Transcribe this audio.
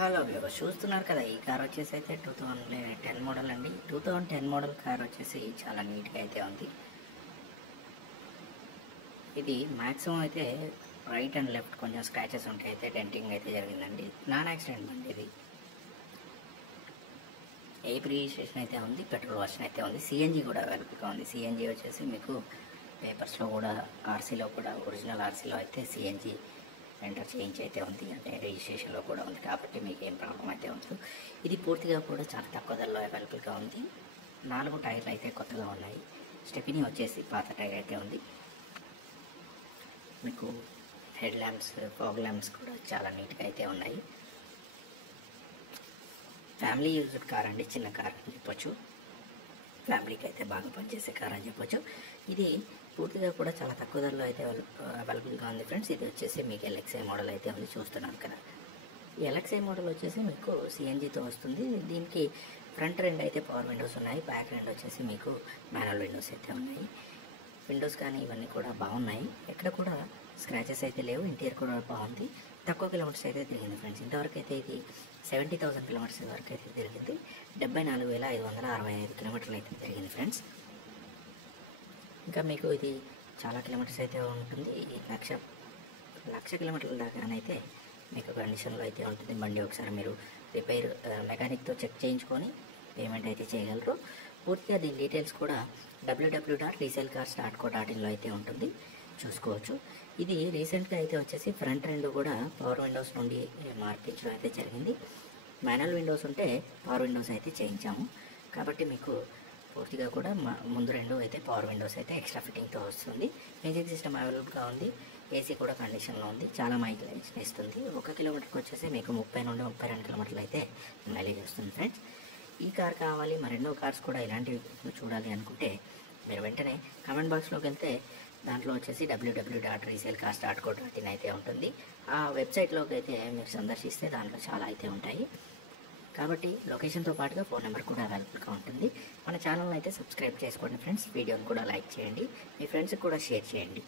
Hello viewers, చూస్తున్నారు కదా, ఈ కార్ వచ్చేసి అయితే 2010 మోడల్ అండి. 2010 మోడల్ కార్ వచ్చేసి చాలా నీట్గా అయితే ఉంది. ఇది మ్యాక్సిమం అయితే రైట్ అండ్ లెఫ్ట్ కొంచెం స్క్రాచెస్ ఉంటాయి, అయితే డెంటింగ్ అయితే జరిగిందండి. నాన్ యాక్సిడెంట్ బండి ఇది. ఏపీ రిజిస్ట్రేషన్ అయితే ఉంది, పెట్రోల్ వర్షన్ అయితే ఉంది, సిఎన్జీ కూడా అవైలబుల్గా ఉంది. సిఎన్జీ వచ్చేసి మీకు పేపర్స్లో కూడా, ఆర్సీలో కూడా, ఒరిజినల్ ఆర్సీలో అయితే సిఎన్జీ ఎంటర్ చేంజ్ అయితే ఉంది, అంటే రిజిస్ట్రేషన్లో కూడా ఉంది, కాబట్టి మీకు ఏం ప్రాబ్లం అయితే ఉండదు. ఇది పూర్తిగా కూడా చాలా తక్కువ ధరలో అవైలబుల్గా ఉంది. 4 టైర్లు అయితే కొత్తగా ఉన్నాయి. స్టెపినీ వచ్చేసి పాత టైర్ అయితే ఉంది. మీకు హెడ్ ల్యాంప్స్, ఫాగ్ ల్యాంప్స్ కూడా చాలా నీట్గా అయితే ఉన్నాయి. ఫ్యామిలీ యూజ్డ్ కార్ అండి, చిన్న కార్ అని చెప్పొచ్చు. ఫ్యామిలీకి అయితే బాగా పనిచేసే కార్ అని చెప్పొచ్చు. ఇది పూర్తిగా కూడా చాలా తక్కువ ధరలో అయితే అవైలబుల్గా ఉంది ఫ్రెండ్స్. ఇది వచ్చేసి మీకు ఎల్ఎక్స్ఐ మోడల్ అయితే ఉంది, చూస్తున్నాను కదా. ఈ ఎల్ఎక్స్ఐ మోడల్ వచ్చేసి మీకు సిఎన్జితో వస్తుంది. దీనికి ఫ్రంట్ రెండు అయితే పవర్ విండోస్ ఉన్నాయి, బ్యాక్ రెండు వచ్చేసి మీకు మాన్యువల్ విండోస్ అయితే ఉన్నాయి. విండోస్ కానీ ఇవన్నీ కూడా బాగున్నాయి, ఎక్కడ కూడా స్క్రాచెస్ అయితే లేవు. ఇంటీరియర్ కూడా బాగుంది. తక్కువ కిలోమీటర్స్ అయితే తిరిగింది ఫ్రెండ్స్. ఇంతవరకు అయితే ఇది 70,000 కిలోమీటర్స్ వరకు అయితే తిరిగింది. 74,565 కిలోమీటర్లు అయితే తిరిగింది ఫ్రెండ్స్. ఇంకా మీకు ఇది చాలా కిలోమీటర్స్ అయితే ఉంటుంది. లక్ష కిలోమీటర్ల దాకానైతే మీకు కండిషన్లో అయితే ఉంటుంది బండి. ఒకసారి మీరు రిపేర్ మెకానిక్తో చెక్ చేయించుకొని పేమెంట్ అయితే చేయగలరు. పూర్తిగా దీని డీటెయిల్స్ కూడా www.resellecars.co.in అయితే ఉంటుంది, చూసుకోవచ్చు. ఇది రీసెంట్గా అయితే వచ్చేసి ఫ్రంట్ రెండు కూడా పవర్ విండోస్ నుండి మార్పించడం అయితే జరిగింది. మాన్యువల్ విండోస్ ఉంటే పవర్ విండోస్ అయితే చేయించాము, కాబట్టి మీకు పూర్తిగా కూడా ముందు రెండు అయితే పవర్ విండోస్ అయితే ఎక్స్ట్రా ఫిట్టింగ్తో వస్తుంది. మ్యూజిక్ సిస్టమ్ అవైలబుల్గా ఉంది. ఏసీ కూడా కండిషన్లో ఉంది, చాలా మైలేజ్ ఇస్తుంది. 1 కిలోమీటర్కి వచ్చేసి మీకు 30 నుండి 32 కిలోమీటర్లు అయితే మైలేజ్ వస్తుంది ఫ్రెండ్స్. ఈ కార్ కావాలి, మరెన్నో కార్స్ కూడా ఇలాంటివి చూడాలి అనుకుంటే మీరు వెంటనే కామెంట్ బాక్స్లోకి వెళ్తే దాంట్లో వచ్చేసి www.resellecars.co.in అయితే ఉంటుంది. ఆ వెబ్సైట్లోకి అయితే మీరు సందర్శిస్తే దాంట్లో చాలా అయితే ఉంటాయి, కాబట్టి లొకేషన్తో పాటుగా ఫోన్ నెంబర్ కూడా అవైలబుల్గా ఉంటుంది. మన ఛానల్ అయితే సబ్స్క్రైబ్ చేసుకోండి ఫ్రెండ్స్. వీడియోని కూడా లైక్ చేయండి, మీ ఫ్రెండ్స్కి కూడా షేర్ చేయండి.